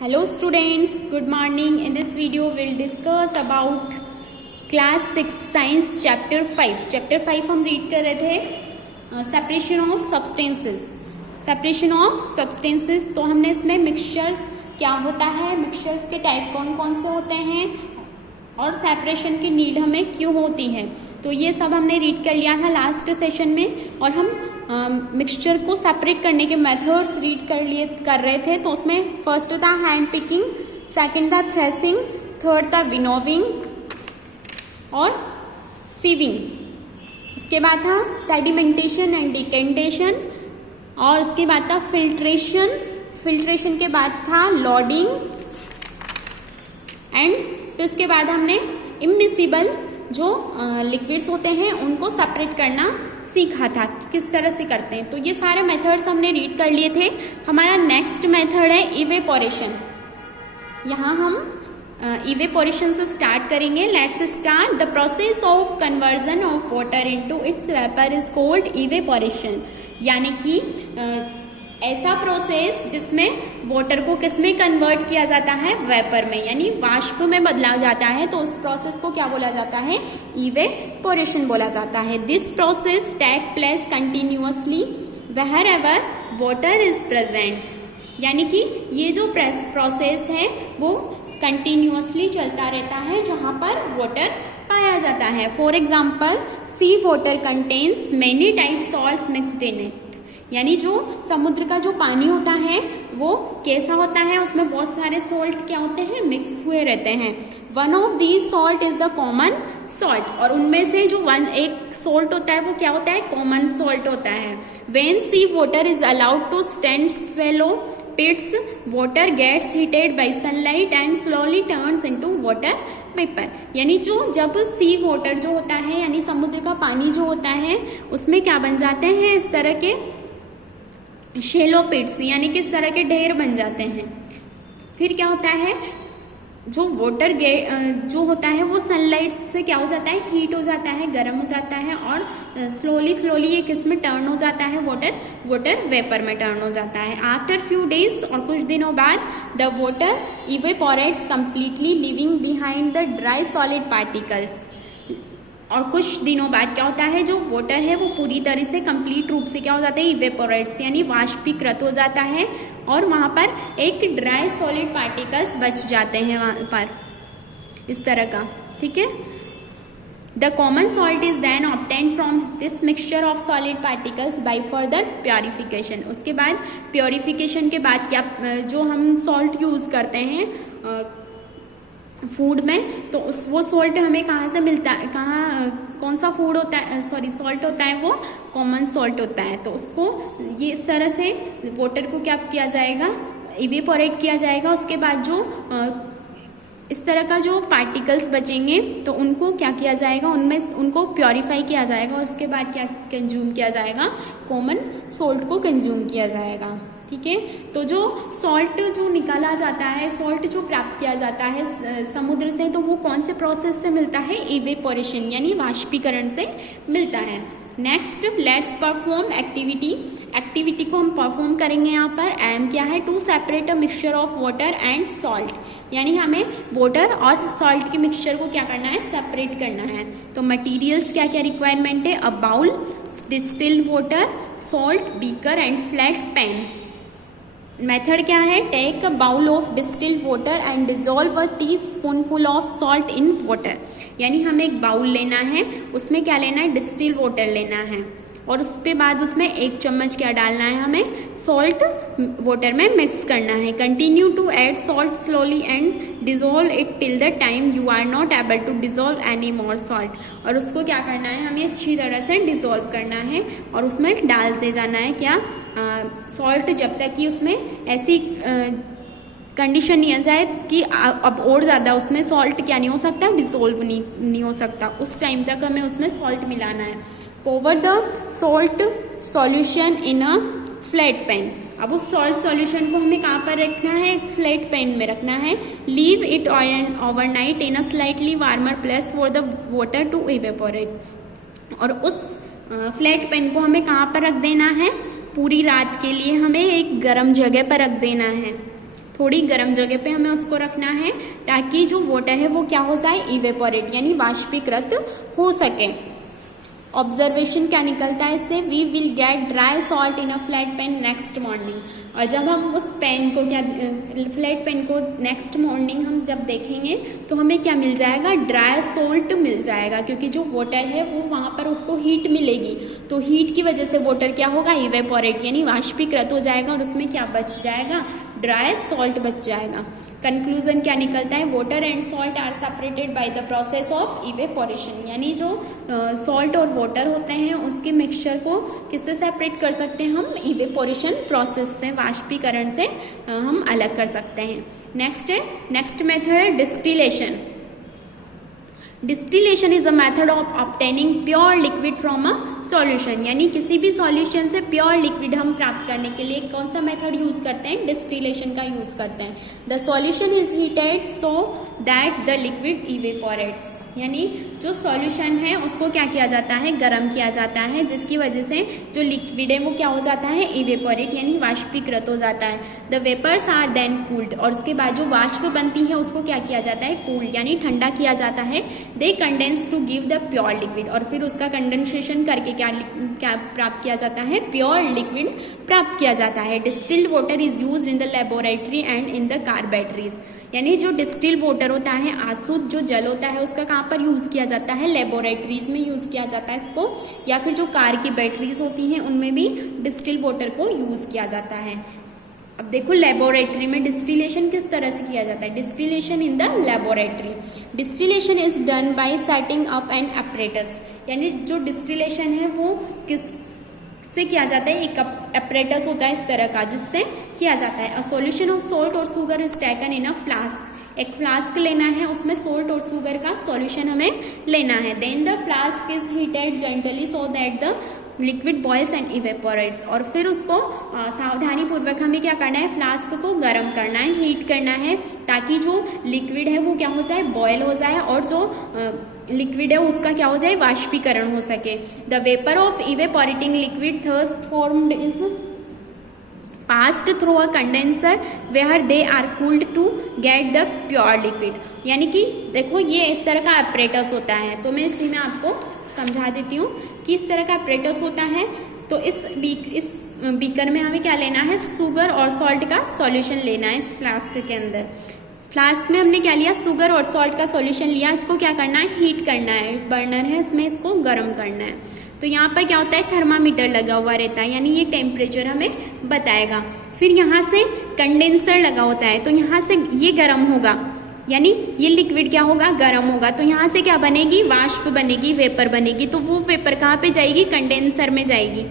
Hello students, good morning. In this video we'll discuss about class 6 science chapter 5. Chapter 5 हम read कर रहे थे separation of substances. Separation of substances तो हमने इसमें mixture क्या होता है, mixtures के टाइप कौन कौन से होते हैं और सेपरेशन की नीड हमें क्यों होती है, तो ये सब हमने रीड कर लिया था लास्ट सेशन में। और हम मिक्सचर को सेपरेट करने के मेथड्स रीड कर रहे थे। तो उसमें फर्स्ट था हैंड पिकिंग, सेकंड था थ्रेसिंग, थर्ड था विनोविंग और सीविंग। उसके बाद था सेडिमेंटेशन एंड डिकेंटेशन और उसके बाद था फिल्ट्रेशन। फिल्ट्रेशन के बाद था लॉडिंग एंड फिर उसके बाद हमने इमिसिबल जो लिक्विड्स होते हैं उनको सेपरेट करना सीखा था, किस तरह से करते हैं। तो ये सारे मेथड्स हमने रीड कर लिए थे। हमारा नेक्स्ट मेथड है इवेपोरेशन। यहाँ हम इवेपोरेशन से स्टार्ट करेंगे। Let's start. The process of conversion of water into its vapour is called evaporation. यानी कि ऐसा प्रोसेस जिसमें वाटर को किसमें कन्वर्ट किया जाता है, वेपर में, यानी वाष्प में बदला जाता है। तो उस प्रोसेस को क्या बोला जाता है, इवेपोरेशन बोला जाता है। This process take place continuously wherever water is present. यानी कि ये जो प्रोसेस है वो कंटिन्यूअसली चलता रहता है जहाँ पर वाटर पाया जाता है। For example sea water contains many types salts mixed in it. यानी जो समुद्र का जो पानी होता है वो कैसा होता है, उसमें बहुत सारे सॉल्ट क्या होते हैं, मिक्स हुए रहते हैं। One of these salt is the common salt. और उनमें से जो एक सॉल्ट होता है वो क्या होता है, कॉमन सॉल्ट होता है। When sea water is allowed to stand shallow pits, water gets heated by sunlight and slowly turns into water vapour. यानी जो जब सी वाटर जो होता है यानी समुद्र का पानी जो होता है उसमें क्या बन जाते हैं, इस तरह के शेलो पिट्स, यानी किस तरह के ढेर बन जाते हैं। फिर क्या होता है, जो वाटर जो होता है वो सनलाइट से क्या हो जाता है, हीट हो जाता है, गर्म हो जाता है और स्लोली ये किस में टर्न हो जाता है, वाटर वेपर में टर्न हो जाता है। आफ्टर फ्यू डेज और कुछ दिनों बाद the water evaporates completely living behind the dry solid particles. और कुछ दिनों बाद क्या होता है, जो वाटर है वो पूरी तरह से कंप्लीट रूप से क्या हो जाता है, इवेपोरेट्स यानी वाष्पीकृत हो जाता है और वहाँ पर एक ड्राई सॉलिड पार्टिकल्स बच जाते हैं वहाँ पर, इस तरह का। ठीक है। The common salt is then obtained from this mixture of solid particles by further purification. उसके बाद प्योरिफिकेशन के बाद क्या, जो हम सॉल्ट यूज करते हैं फूड में, तो वो सॉल्ट हमें कहाँ से मिलता है, कौन सा फूड होता है, सॉल्ट होता है वो कॉमन सॉल्ट होता है। तो उसको ये इस तरह से वाटर को क्या किया जाएगा, इवेपोरेट किया जाएगा। उसके बाद जो इस तरह का जो पार्टिकल्स बचेंगे तो उनको क्या किया जाएगा, उनमें उनको प्योरीफाई किया जाएगा और उसके बाद क्या कंज्यूम किया जाएगा, कॉमन सॉल्ट को कंज्यूम किया जाएगा। ठीक है। तो जो सॉल्ट जो निकाला जाता है, सॉल्ट जो प्राप्त किया जाता है समुद्र से, तो वो कौन से प्रोसेस से मिलता है, इवेपोरेशन यानी वाष्पीकरण से मिलता है। Next let's perform activity. Activity को हम परफॉर्म करेंगे यहाँ पर। एम क्या है, to separate a mixture of water and salt. यानी हमें वाटर और सॉल्ट के मिक्सचर को क्या करना है, सेपरेट करना है। तो मटीरियल्स क्या क्या रिक्वायरमेंट है, a bowl, distilled water, salt, beaker and flat pan. Method क्या है, take a bowl of distilled water and dissolve a teaspoonful of salt in water. यानी हमें एक बाउल लेना है, उसमें क्या लेना है, डिस्टिल्ड वाटर लेना है और उसके बाद उसमें 1 चम्मच क्या डालना है, हमें सॉल्ट वाटर में मिक्स करना है। Continue to add salt slowly and dissolve it till the time you are not able to dissolve any more salt. और उसको क्या करना है, हमें अच्छी तरह से डिजोल्व करना है और उसमें डालते जाना है क्या, सॉल्ट, जब तक कि उसमें ऐसी कंडीशन नहीं आ जाए कि अब और ज़्यादा उसमें सॉल्ट क्या नहीं हो सकता, डिसॉल्व नहीं हो सकता। उस टाइम तक हमें उसमें सॉल्ट मिलाना है। Power the salt solution in a flat pan. अब उस सॉल्ट सॉल्यूशन को हमें कहाँ पर रखना है, एक फ्लैट पैन में रखना है। Leave it overnight in a slightly warmer place for the water to evaporate. और उस फ्लैट पैन को हमें कहाँ पर रख देना है, पूरी रात के लिए हमें एक गर्म जगह पर रख देना है। थोड़ी गर्म जगह पे हमें उसको रखना है ताकि जो वाटर है वो क्या हो जाए, इवेपोरेट यानी वाष्पीकृत हो सके। ऑब्जर्वेशन क्या निकलता है इससे, we will get dry salt in a flat pan next morning. और जब हम उस पेन को क्या, फ्लैट पेन को नेक्स्ट मॉर्निंग हम जब देखेंगे तो हमें क्या मिल जाएगा, ड्राई सॉल्ट मिल जाएगा, क्योंकि जो वाटर है वो वहाँ पर उसको हीट मिलेगी, तो हीट की वजह से वाटर क्या होगा, इवेपोरेट यानी वाष्पीकृत हो जाएगा और उसमें क्या बच जाएगा, ड्राई सॉल्ट बच जाएगा। कंक्लूजन क्या निकलता है, water and salt are separated by the process of evaporation, यानी जो सॉल्ट और वाटर होते हैं उसके मिक्सचर को किससे सेपरेट कर सकते हैं हम, इवेपोरेशन प्रोसेस से, वाष्पीकरण से हम अलग कर सकते हैं। नेक्स्ट मेथड है distillation. Distillation is a method of obtaining pure liquid from a solution, यानी किसी भी सॉल्यूशन से प्योर लिक्विड हम प्राप्त करने के लिए कौन सा मेथड यूज करते हैं, डिस्टिलेशन का यूज करते हैं। The solution is heated so that the liquid evaporates, यानी जो सॉल्यूशन है उसको क्या किया जाता है, गर्म किया जाता है, जिसकी वजह से जो लिक्विड है वो क्या हो जाता है, इवेपोरेट यानी वाष्पीकृत हो जाता है। The vapours are then cooled, और उसके बाद जो वाष्प बनती है उसको क्या किया जाता है, कूल्ड यानी ठंडा किया जाता है। They condense to give the pure liquid, और फिर उसका कंडेंसेशन करके क्या प्राप्त किया जाता है, प्योर लिक्विड प्राप्त किया जाता है। Distilled water is use in the laboratory and in the car batteries, यानी जो डिस्टिल्ड वाटर होता है, आसुत जो जल होता है उसका कहाँ पर यूज किया जाता है, लेबोरेटरीज में यूज किया जाता है इसको, या फिर जो कार की बैटरीज होती हैं उनमें भी डिस्टिल्ड वाटर को यूज किया जाता है। अब देखो लेबोरेटरी में डिस्टिलेशन किस तरह से किया जाता है, distillation in the laboratory. Distillation is done by setting up an apparatus, यानी जो डिस्टिलेशन है वो किस से किया जाता है, एक एपरेटस होता है इस तरह का जिससे किया जाता है। अ सॉल्यूशन ऑफ सोल्ट और sugar is taken in a flask, एक फ्लास्क लेना है उसमें सोल्ट और शुगर का सॉल्यूशन हमें लेना है। Then the flask is heated gently so that the liquid boils and evaporates, और फिर उसको सावधानी पूर्वक हमें क्या करना है, फ्लास्क को गर्म करना है, हीट करना है, ताकि जो लिक्विड है वो क्या हो जाए, बॉयल हो जाए, और जो लिक्विड है उसका क्या हो जाए, वाष्पीकरण हो सके। The vapour of evaporating liquid thus formed is passed through a condenser where they are cooled to get the pure liquid, यानी कि देखो ये इस तरह का एपरेटस होता है, तो मैं इसी में आपको समझा देती हूँ कि इस तरह का एपरेटस होता है। तो इस बीकर में हमें क्या लेना है, शुगर और सॉल्ट का सॉल्यूशन लेना है इस फ्लास्क के अंदर। फ्लास्क में हमने क्या लिया, शुगर और सॉल्ट का सॉल्यूशन लिया, इसको क्या करना है, हीट करना है, बर्नर है इसमें, इसको गर्म करना है। तो यहाँ पर क्या होता है, थर्मामीटर लगा हुआ रहता है, यानी ये टेम्परेचर हमें बताएगा। फिर यहाँ से कंडेंसर लगा होता है, तो यहाँ से ये गर्म होगा, यानी ये लिक्विड क्या होगा, गर्म होगा, तो यहाँ से क्या बनेगी, वाष्प बनेगी, वेपर बनेगी। तो वो वेपर कहाँ पे जाएगी, कंडेंसर में जाएगी।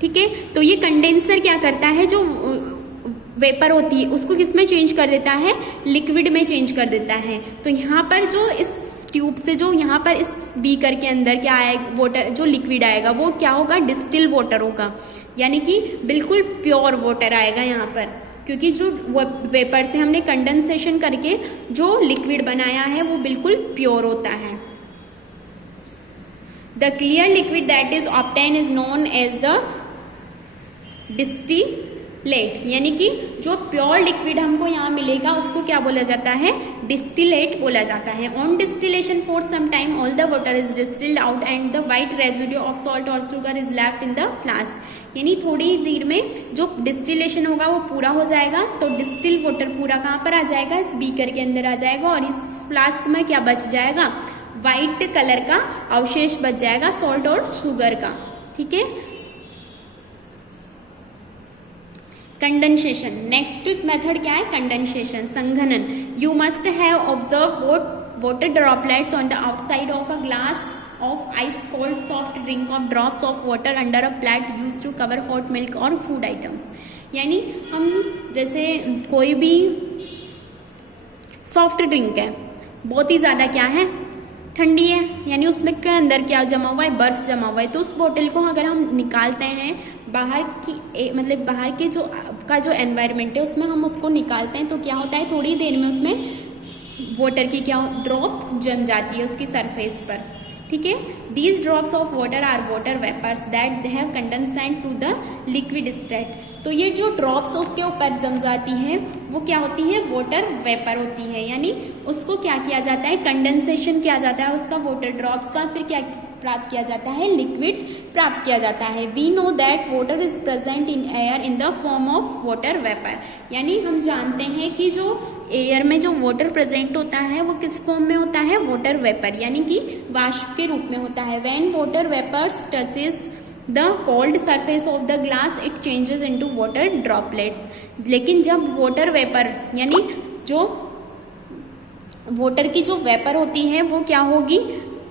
ठीक है, तो ये कंडेंसर क्या करता है, जो वेपर होती है उसको किस में चेंज कर देता है, लिक्विड में चेंज कर देता है। तो यहाँ पर जो इस ट्यूब से जो यहाँ पर इस बीकर के अंदर क्या आएगा, वाटर जो लिक्विड आएगा वो क्या होगा, डिस्टिल वाटर होगा, यानी कि बिल्कुल प्योर वाटर आएगा यहाँ पर, क्योंकि जो वेपर से हमने कंडेंसेशन करके जो लिक्विड बनाया है वो बिल्कुल प्योर होता है। The clear liquid that is obtain is known as the distillate, यानी कि जो प्योर लिक्विड हमको यहाँ मिलेगा उसको क्या बोला जाता है, डिस्टिलेट बोला जाता है। On distillation for some time all the water is distilled out and the white residue of salt और sugar is left in the flask, यानी थोड़ी देर में जो डिस्टिलेशन होगा वो पूरा हो जाएगा, तो डिस्टिल वाटर पूरा कहाँ पर आ जाएगा, इस बीकर के अंदर आ जाएगा, और इस फ्लास्क में क्या बच जाएगा, वाइट कलर का अवशेष बच जाएगा, सॉल्ट और शुगर का। ठीक है, कंडेंसेशन, नेक्स्ट मेथड क्या है, कंडेंसेशन, संघनन। You must have observe water droplets on the outside of a glass of ice cold soft drink of drops of water under a plate used to cover hot milk or food items, यानी हम जैसे कोई भी soft drink है, बहुत ही ज़्यादा क्या है, ठंडी है, यानी उसमें के अंदर क्या जमा हुआ है, बर्फ़ जमा हुआ है, तो उस बोतल को अगर हम निकालते हैं बाहर की मतलब बाहर के जो एनवायरनमेंट है उसमें हम उसको निकालते हैं, तो क्या होता है, थोड़ी देर में उसमें वाटर की क्या ड्रॉप जम जाती है उसकी सरफेस पर। ठीक है। These drops of water are water vapours that have condensed to the liquid state. तो ये जो ड्रॉप्स उसके ऊपर जम जाती है वो क्या होती है, वाटर वेपर होती है, यानी उसको क्या किया जाता है, कंडेंसेशन किया जाता है उसका वाटर ड्रॉप्स का, फिर क्या प्राप्त किया जाता है, लिक्विड प्राप्त किया जाता है। We know that water is present in air in the form of water vapour, यानी हम जानते हैं कि जो एयर में जो वाटर प्रेजेंट होता है वो किस फॉर्म में होता है, वाटर वेपर, यानी कि वाष्प के रूप में होता है। When water vapours touches the cold surface of the glass it changes into water droplets. लेकिन जब वाटर वेपर यानी जो वाटर की जो वेपर होती है वो क्या होगी,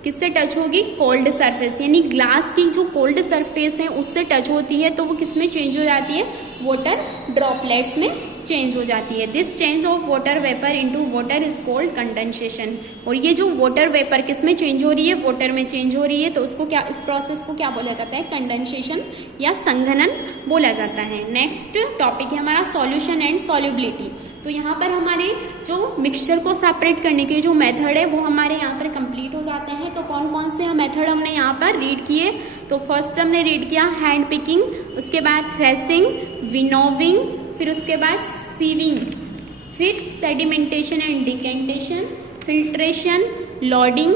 किससे टच होगी, कोल्ड सरफेस, यानी ग्लास की जो कोल्ड सरफेस है उससे टच होती है तो वो किस में चेंज हो जाती है, वाटर ड्रॉपलेट्स में चेंज हो जाती है। This change of water vapour into water is called condensation. और ये जो वाटर वेपर किस में चेंज हो रही है, वाटर में चेंज हो रही है, तो उसको क्या, इस प्रोसेस को क्या बोला जाता है, कंडेंसेशन या संघनन बोला जाता है। नेक्स्ट टॉपिक है हमारा सॉल्यूशन एंड सॉल्युबिलिटी। तो यहाँ पर हमारे जो मिक्सचर को सेपरेट करने के जो मेथड है वो हमारे यहाँ पर कंप्लीट हो जाते हैं। तो कौन कौन से मेथड हमने यहाँ पर रीड किए, तो फर्स्ट हमने रीड किया हैंड पिकिंग, उसके बाद थ्रेसिंग, विनोविंग, फिर उसके बाद सीविंग, फिर sedimentation and decantation, filtration, loading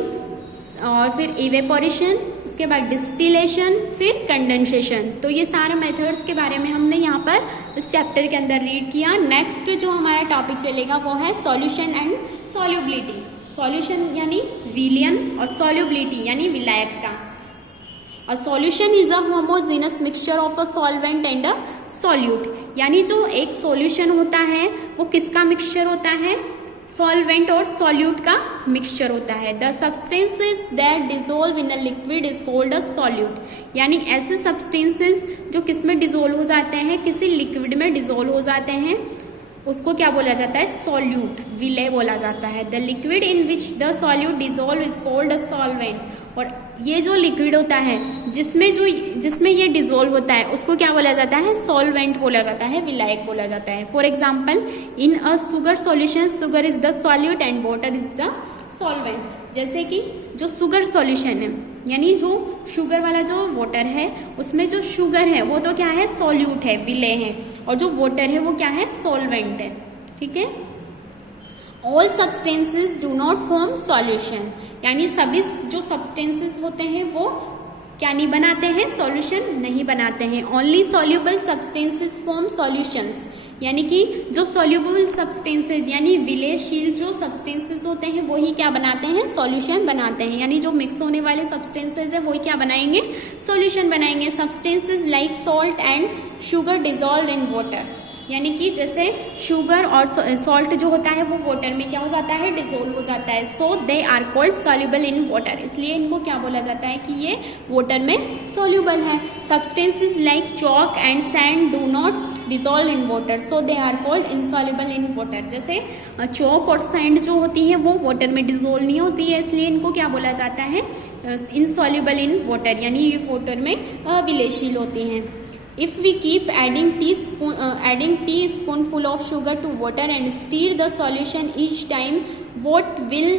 और फिर इवेपोरेशन, उसके बाद डिस्टिलेशन, फिर कंडेंसेशन। तो ये सारे मेथड्स के बारे में हमने यहाँ पर इस चैप्टर के अंदर रीड किया। नेक्स्ट जो हमारा टॉपिक चलेगा वो है सॉल्यूशन एंड सॉल्युबिलिटी। सॉल्यूशन यानी विलयन और सॉल्युबिलिटी यानी विलायकता। A solution is a homogeneous mixture of a solvent and a solute, यानी जो एक सॉल्यूशन होता है वो किसका मिक्सचर होता है, सॉल्वेंट और सॉल्यूट का मिक्सचर होता है। The substances that dissolve in a liquid is called a solute, यानी ऐसे सब्सटेंसेस जो किस में डिजोल्व हो जाते हैं, किसी लिक्विड में डिजोल्व हो जाते हैं, उसको क्या बोला जाता है, सॉल्यूट, विलय बोला जाता है। The liquid in which the solute dissolve is called a solvent. और ये जो लिक्विड होता है जिसमें ये डिजोल्व होता है उसको क्या बोला जाता है, सॉल्वेंट बोला जाता है, विलायक बोला जाता है। For example in a sugar solution sugar is the solute and water is the solvent. जैसे कि जो शुगर सॉल्यूशन है यानी जो शुगर वाला जो वाटर है उसमें जो शुगर है वो तो क्या है, सॉल्यूट है, विलय है, और जो वाटर है वो क्या है, सॉल्वेंट है। ठीक है। All substances do not form solution, यानी सभी जो सब्सटेंसेस होते हैं वो क्या नहीं बनाते हैं, सॉल्यूशन नहीं बनाते हैं। Only soluble substances form solutions, यानी कि जो सॉल्यूबल सब्सटेंसेस यानी विलयशील जो सब्सटेंसेस होते हैं वही क्या बनाते हैं, सॉल्यूशन बनाते हैं। यानी जो मिक्स होने वाले सब्सटेंसेस है वही क्या बनाएंगे, सॉल्यूशन बनाएंगे। Substances like salt and sugar dissolve in water, यानी कि जैसे शुगर और सॉल्ट जो होता है वो वाटर में क्या हो जाता है, डिजोल्व हो जाता है। So they are called soluble in water, इसलिए इनको क्या बोला जाता है कि ये वाटर में सॉल्युबल है। Substances like chalk and sand do not dissolve in water, so they are called insoluble in water. जैसे चॉक और सैंड जो होती है वो वाटर में डिजोल्व नहीं होती है, इसलिए इनको क्या बोला जाता है, इनसॉल्युबल इन वाटर, यानी ये वाटर में अविलयशील होती हैं। If we keep adding teaspoonful of sugar to water and stir the solution each time, what will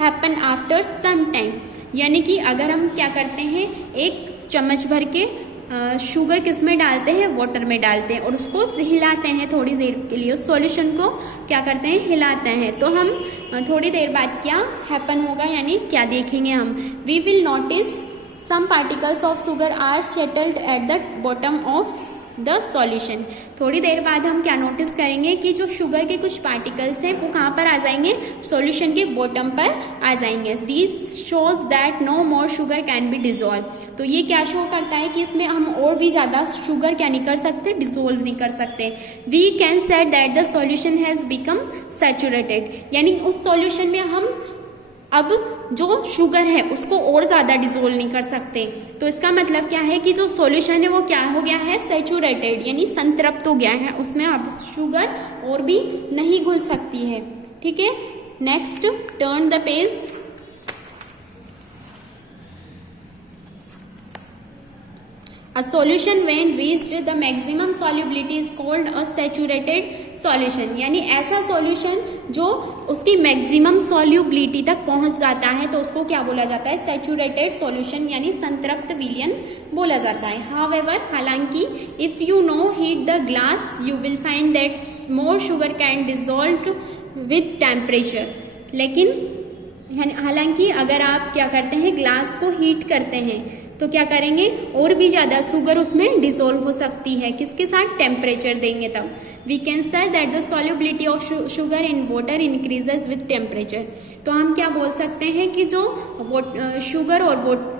happen after some time? यानी कि अगर हम क्या करते हैं, एक चम्मच भर के शुगर किस में डालते हैं, वाटर में डालते हैं और उसको हिलाते हैं थोड़ी देर के लिए, उस सॉल्यूशन को क्या करते हैं, हिलाते हैं, तो हम थोड़ी देर बाद क्या हैपन होगा, यानी क्या देखेंगे हम, we will notice some particles of sugar are settled at the bottom of the solution। थोड़ी देर बाद हम क्या नोटिस करेंगे कि जो शुगर के कुछ पार्टिकल्स हैं वो कहाँ पर आ जाएंगे, सॉल्यूशन के बॉटम पर आ जाएंगे। This shows that no more sugar can be dissolve. तो ये क्या शो करता है कि इसमें हम और भी ज़्यादा शुगर क्या नहीं कर सकते, डिजोल्व नहीं कर सकते। We can set that the solution has become saturated, यानी उस सॉल्यूशन में हम अब जो शुगर है उसको और ज़्यादा डिजोल्व नहीं कर सकते। तो इसका मतलब क्या है कि जो सॉल्यूशन है वो क्या हो गया है, सैचुरेटेड, यानी संतृप्त हो गया है, उसमें अब शुगर और भी नहीं घुल सकती है। ठीक है। Next, turn the page. A solution when reached the maximum solubility is called a saturated solution। यानी ऐसा सॉल्यूशन जो उसकी मैक्सिमम सॉल्युबिलिटी तक पहुंच जाता है तो उसको क्या बोला जाता है? सैचुरेटेड सॉल्यूशन यानी संतृप्त विलयन बोला जाता है। हाउएवर, हालांकि if you know heat the glass you will find that more sugar can dissolve with temperature. लेकिन हालांकि अगर आप क्या करते हैं, ग्लास को हीट करते हैं तो क्या करेंगे, और भी ज़्यादा शुगर उसमें डिसॉल्व हो सकती है। किसके साथ? टेम्परेचर देंगे तब। We can say that the solubility of sugar in water increases with temperature. तो हम क्या बोल सकते हैं कि जो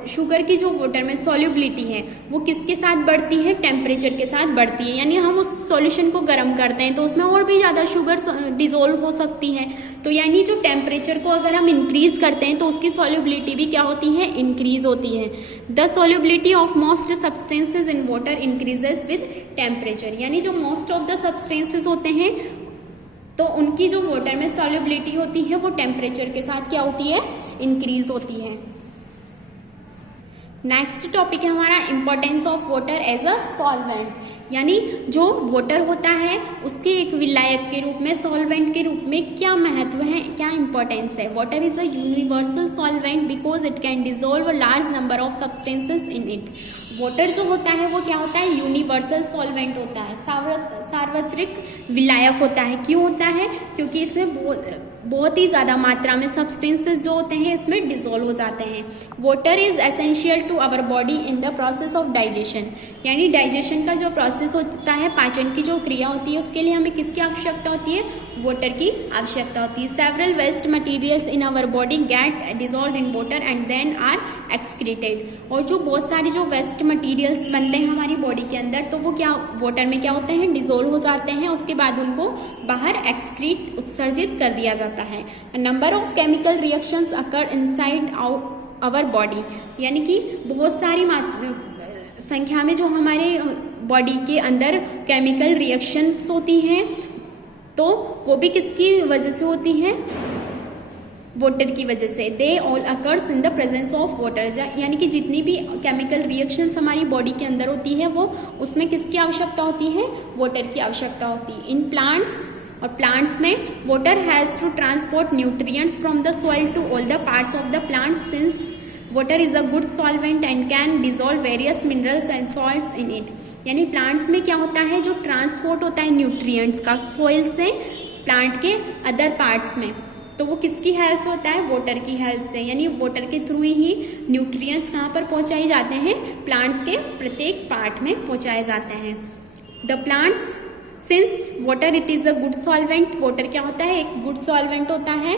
शुगर की जो वाटर में सॉल्युबिलिटी है वो किसके साथ बढ़ती है? टेम्परेचर के साथ बढ़ती है। यानी हम उस सॉल्यूशन को गर्म करते हैं तो उसमें और भी ज़्यादा शुगर डिसॉल्व हो सकती है। तो यानी जो टेम्परेचर को अगर हम इंक्रीज करते हैं तो उसकी सॉल्युबिलिटी भी क्या होती है? इंक्रीज होती है। The solubility of most substances in water increases with temperature। यानी जो most of the substances होते हैं तो उनकी जो वाटर में solubility होती है वो टेम्परेचर के साथ क्या होती है? इंक्रीज होती है। नेक्स्ट टॉपिक है हमारा importance of water as a solvent. यानी जो वाटर होता है उसके एक विलायक के रूप में, सॉल्वेंट के रूप में क्या महत्व है, क्या इंपॉर्टेंस है? Water is a universal solvent because it can dissolve a large number of substances in it. Water जो होता है वो क्या होता है? यूनिवर्सल सॉल्वेंट होता है, सार्वत्रिक विलायक होता है। क्यों होता है? क्योंकि इसमें बहुत ही ज़्यादा मात्रा में सब्सटेंसेस जो होते हैं इसमें डिसॉल्व हो जाते हैं। Water is essential to our body in the process of digestion. यानी डाइजेशन का जो प्रोसेस होता है, पाचन की जो क्रिया होती है, उसके लिए हमें किसकी आवश्यकता होती है? वाटर की आवश्यकता होती है। Several waste materials in our body get dissolved in water and then are excreted. और जो बहुत सारे जो वेस्ट मटेरियल्स बनते हैं हमारी बॉडी के अंदर तो वो क्या वाटर में क्या होते हैं? डिसॉल्व हो जाते हैं। उसके बाद उनको बाहर एक्सक्रीट उत्सर्जित कर दिया जाता है। Number of chemical reactions occur inside our body. यानी कि बहुत सारी संख्या में जो हमारे बॉडी के अंदर केमिकल रिएक्शंस होती हैं तो वो भी किसकी वजह से होती हैं? वाटर की वजह से। They all occurs in the presence of water. यानी कि जितनी भी केमिकल रिएक्शंस हमारी बॉडी के अंदर होती है वो उसमें किसकी आवश्यकता होती है? वाटर की आवश्यकता होती है। इन प्लांट्स, और प्लांट्स में water helps to transport nutrients from the soil to all the parts of the plant since water is a good solvent and can dissolve various minerals and salts in it. यानी plants में क्या होता है? जो transport होता है nutrients का soil से प्लांट के अदर पार्ट्स में, तो वो किसकी हेल्प से होता है? वाटर की हेल्प से। यानी वाटर के थ्रू ही न्यूट्रिएंट्स कहाँ पर पहुँचाए जाते हैं? प्लांट्स के प्रत्येक पार्ट में पहुँचाए जाते हैं। The plants since water it is a good solvent, water क्या होता है? एक गुड सॉल्वेंट होता है।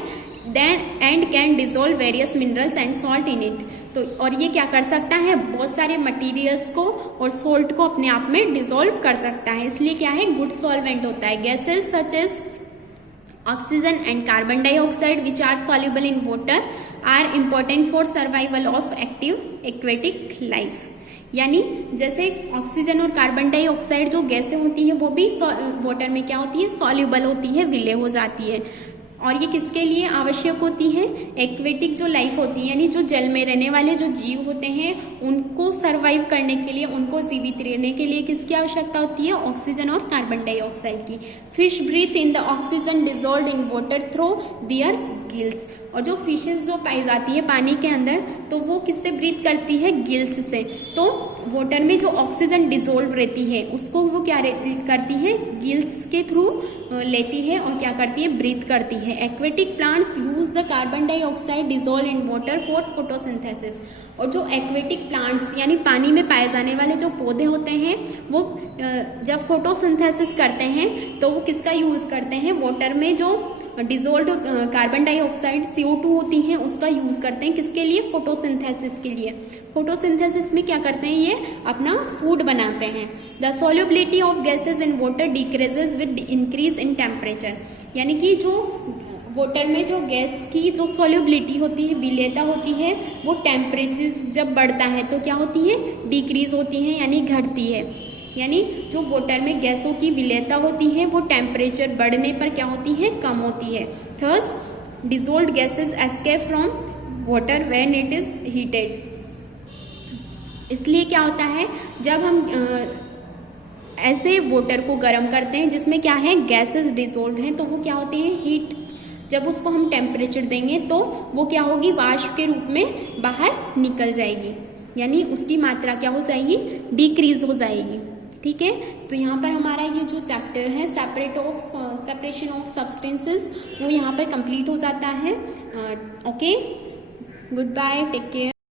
Then and can dissolve various minerals and salt in it. तो और ये क्या कर सकता है? बहुत सारे मटेरियल्स को और सॉल्ट को अपने आप में डिसॉल्व कर सकता है, इसलिए क्या है? गुड सॉल्वेंट होता है। Gases such as oxygen and carbon dioxide which are soluble in water are important for survival of active aquatic life. यानी जैसे ऑक्सीजन और कार्बन डाइऑक्साइड जो गैसें होती हैं वो भी वाटर में क्या होती है? सॉल्युबल होती है, विलय हो जाती है। और ये किसके लिए आवश्यक होती है? एक्वेटिक जो लाइफ होती है, यानी जो जल में रहने वाले जो जीव होते हैं उनको सर्वाइव करने के लिए, उनको जीवित रहने के लिए किसकी आवश्यकता होती है? ऑक्सीजन और कार्बन डाइऑक्साइड की। Fish breathe in the oxygen dissolved in water through their gills. और जो फिशेस जो पाई जाती है पानी के अंदर तो वो किससे ब्रीथ करती है? गिल्स से। तो वाटर में जो ऑक्सीजन डिसॉल्व रहती है उसको वो क्या करती है? गिल्स के थ्रू लेती है और क्या करती है? ब्रीथ करती है। Aquatic plants use the carbon dioxide dissolve in water for photosynthesis. और जो एक्वेटिक प्लांट्स यानी पानी में पाए जाने वाले जो पौधे होते हैं वो जब फोटोसिंथेसिस करते हैं तो वो किसका यूज करते हैं? वाटर में जो डिसॉल्व्ड कार्बन डाइऑक्साइड CO2 होती हैं उसका यूज करते हैं। किसके लिए? फोटोसिंथेसिस के लिए। फोटोसिंथेसिस में क्या करते हैं? ये अपना फूड बनाते हैं। The solubility of gases in water decreases with increase in temperature. यानी कि जो वाटर में जो गैस की जो सॉल्युबिलिटी होती है, विलेयता होती है, वो टेम्परेचर जब बढ़ता है तो क्या होती है? डिक्रीज होती है यानी घटती है। यानी जो वाटर में गैसों की विलेयता होती है वो टेम्परेचर बढ़ने पर क्या होती है? कम होती है। Thus dissolved gases escape from water when it is heated. इसलिए क्या होता है, जब हम ऐसे वाटर को गर्म करते हैं जिसमें क्या है, गैसेस डिसॉल्व हैं, तो वो क्या होते हैं, हीट, जब उसको हम टेम्परेचर देंगे तो वो क्या होगी, वाष्प के रूप में बाहर निकल जाएगी, यानी उसकी मात्रा क्या हो जाएगी, डिक्रीज हो जाएगी। ठीक है, तो यहाँ पर हमारा ये जो चैप्टर है सेपरेशन ऑफ सब्सटेंसेस वो यहाँ पर कंप्लीट हो जाता है। Okay, good bye, take care.